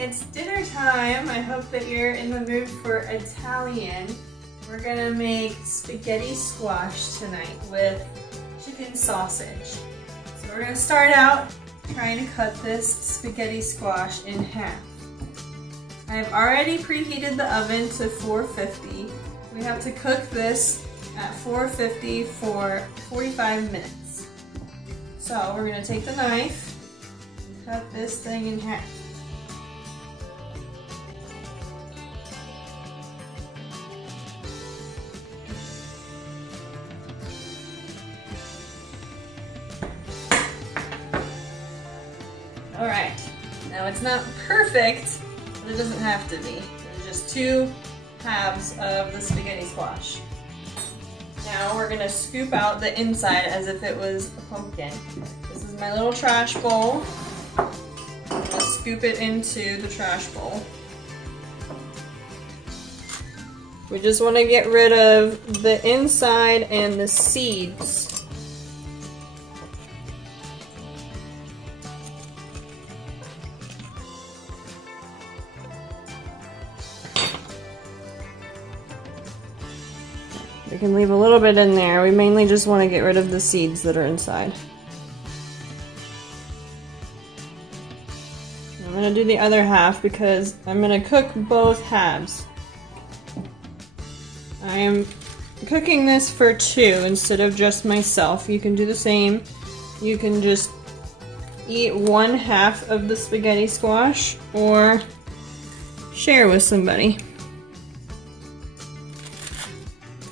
it's dinner time. I hope that you're in the mood for Italian. We're gonna make spaghetti squash tonight with chicken sausage. So we're gonna start out trying to cut this spaghetti squash in half. I've already preheated the oven to 450. We have to cook this at 450 for 45 minutes. So we're gonna take the knife and cut this thing in half. All right, now it's not perfect, but it doesn't have to be. There's just two halves of the spaghetti squash. Now we're gonna scoop out the inside as if it was a pumpkin. This is my little trash bowl. I'm gonna scoop it into the trash bowl. We just wanna get rid of the inside and the seeds. We can leave a little bit in there. We mainly just want to get rid of the seeds that are inside. I'm going to do the other half because I'm going to cook both halves. I am cooking this for two instead of just myself. You can do the same. You can just eat one half of the spaghetti squash or share with somebody.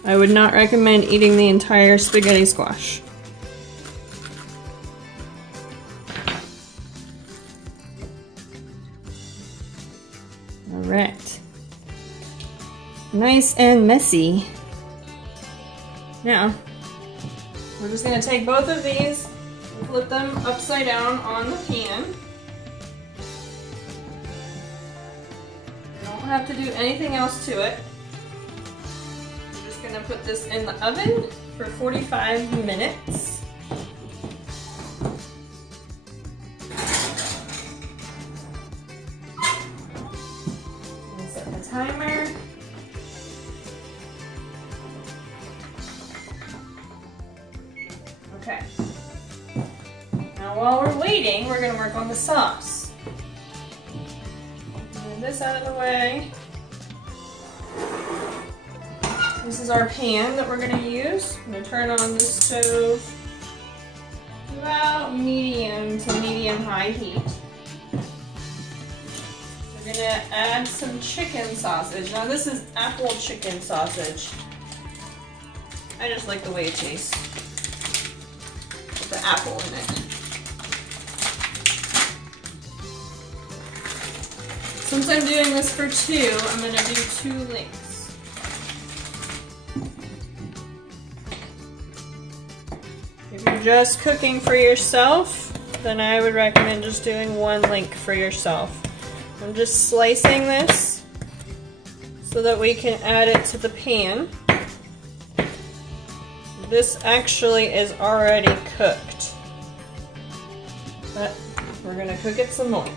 I would not recommend eating the entire spaghetti squash. All right. Nice and messy. Now, we're just gonna take both of these and flip them upside down on the pan. You don't have to do anything else to it. Gonna put this in the oven for 45 minutes. Set the timer. Okay. Now while we're waiting, we're gonna work on the sauce. Move this out of the way. This is our pan that we're going to use. I'm going to turn on the stove to about medium to medium-high heat. We're going to add some chicken sausage. Now this is apple chicken sausage. I just like the way it tastes with the apple in it. Since I'm doing this for two, I'm going to do 2 links. If you're just cooking for yourself, then I would recommend just doing 1 link for yourself. I'm just slicing this so that we can add it to the pan. This actually is already cooked, but we're going to cook it some more.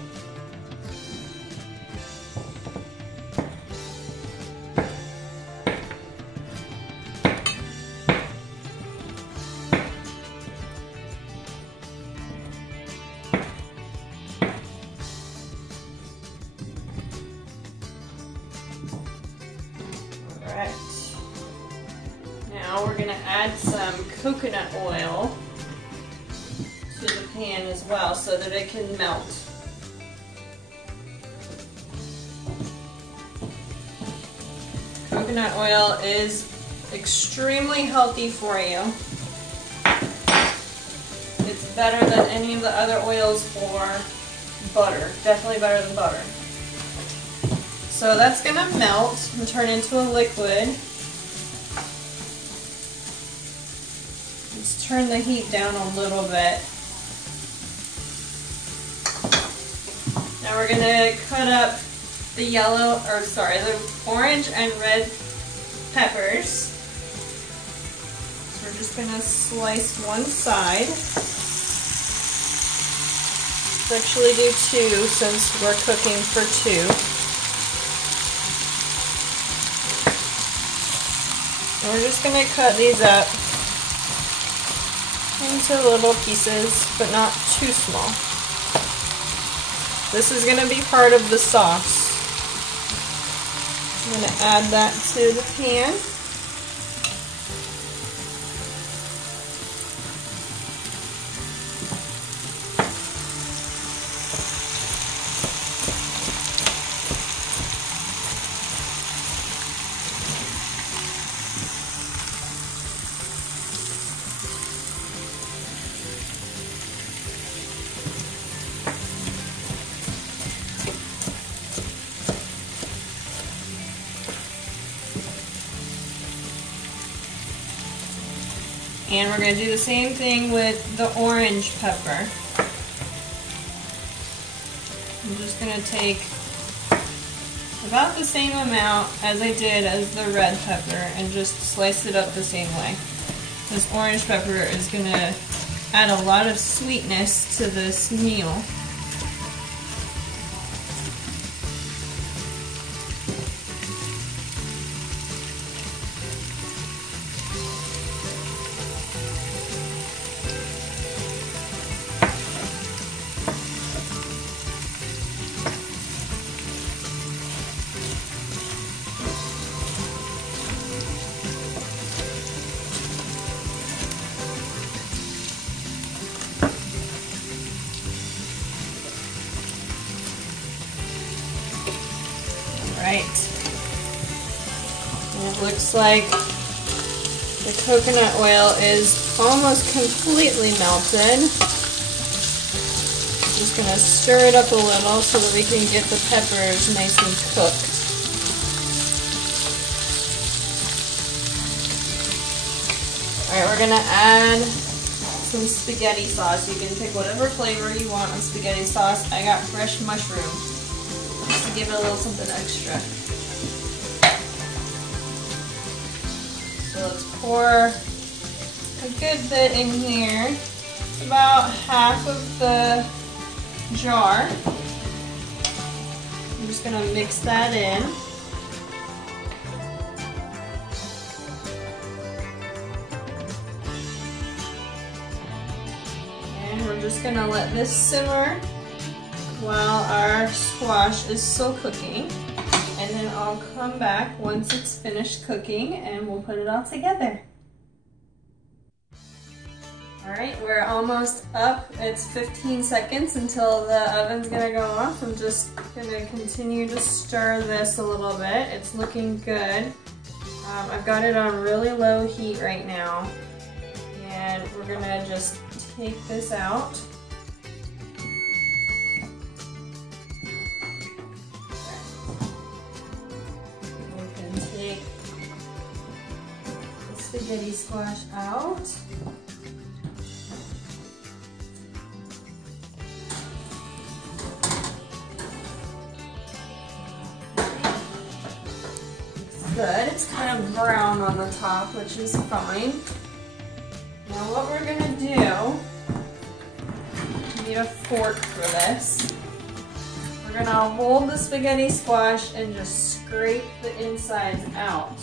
Alright, now we're going to add some coconut oil to the pan as well so that it can melt. Coconut oil is extremely healthy for you. It's better than any of the other oils or butter. Definitely better than butter. So that's going to melt and turn into a liquid. Let's turn the heat down a little bit. Now we're going to cut up the the orange and red peppers. So we're just going to slice one side. Let's actually do 2 since we're cooking for 2. And we're just going to cut these up into little pieces, but not too small. This is going to be part of the sauce. I'm going to add that to the pan. And we're going to do the same thing with the orange pepper. I'm just going to take about the same amount as I did as the red pepper and just slice it up the same way. This orange pepper is going to add a lot of sweetness to this meal. Right. And it looks like the coconut oil is almost completely melted. Just going to stir it up a little so that we can get the peppers nice and cooked. Alright, we're going to add some spaghetti sauce. You can pick whatever flavor you want on spaghetti sauce. I got fresh mushroom, just to give it a little something extra. So let's pour a good bit in here. It's about half of the jar. I'm just going to mix that in. And we're just going to let this simmer while our squash is still cooking, and then I'll come back once it's finished cooking and we'll put it all together. Alright, we're almost up. It's 15 seconds until the oven's gonna go off. I'm just gonna continue to stir this a little bit. It's looking good. I've got it on really low heat right now, and we're gonna just take this out. Spaghetti squash out. Good. It's kind of brown on the top, which is fine. Now what we're gonna do, we need a fork for this. We're gonna hold the spaghetti squash and just scrape the insides out.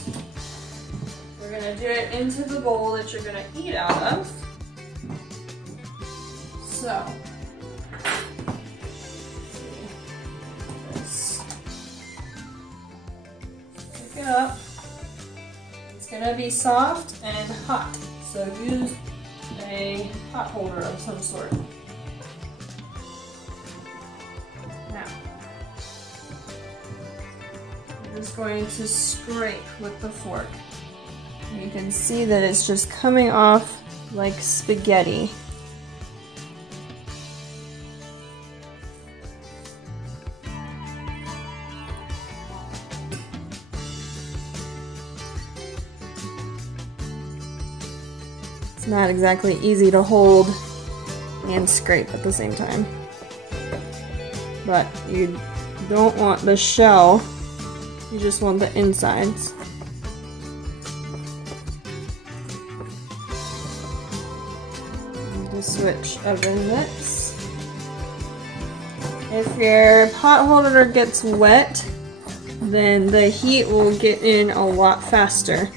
We're going to do it into the bowl that you're going to eat out of. So, let's pick it up. It's going to be soft and hot, so use a pot holder of some sort. Now, I'm just going to scrape with the fork. You can see that it's just coming off like spaghetti. It's not exactly easy to hold and scrape at the same time. But you don't want the shell, you just want the insides. Switch oven mitts. If your pot holder gets wet, then the heat will get in a lot faster.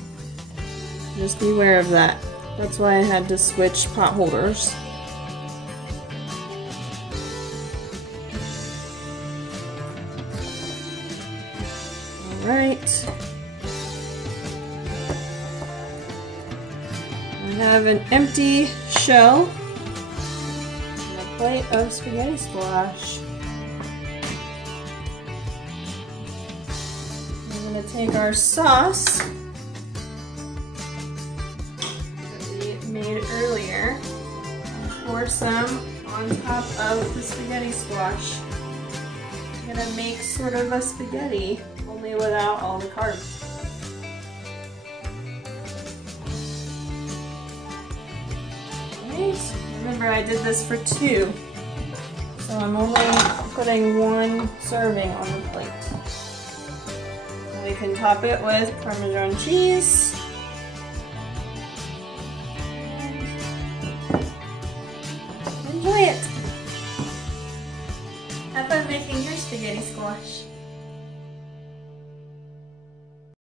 Just be aware of that. That's why I had to switch pot holders. Alright. I have an empty shell and a plate of spaghetti squash. We're going to take our sauce that we made earlier and pour some on top of the spaghetti squash. I'm going to make sort of a spaghetti, only without all the carbs. Right. Remember, I did this for 2, so I'm only putting 1 serving on the plate. We can top it with Parmesan cheese. And enjoy it! Have fun making your spaghetti squash.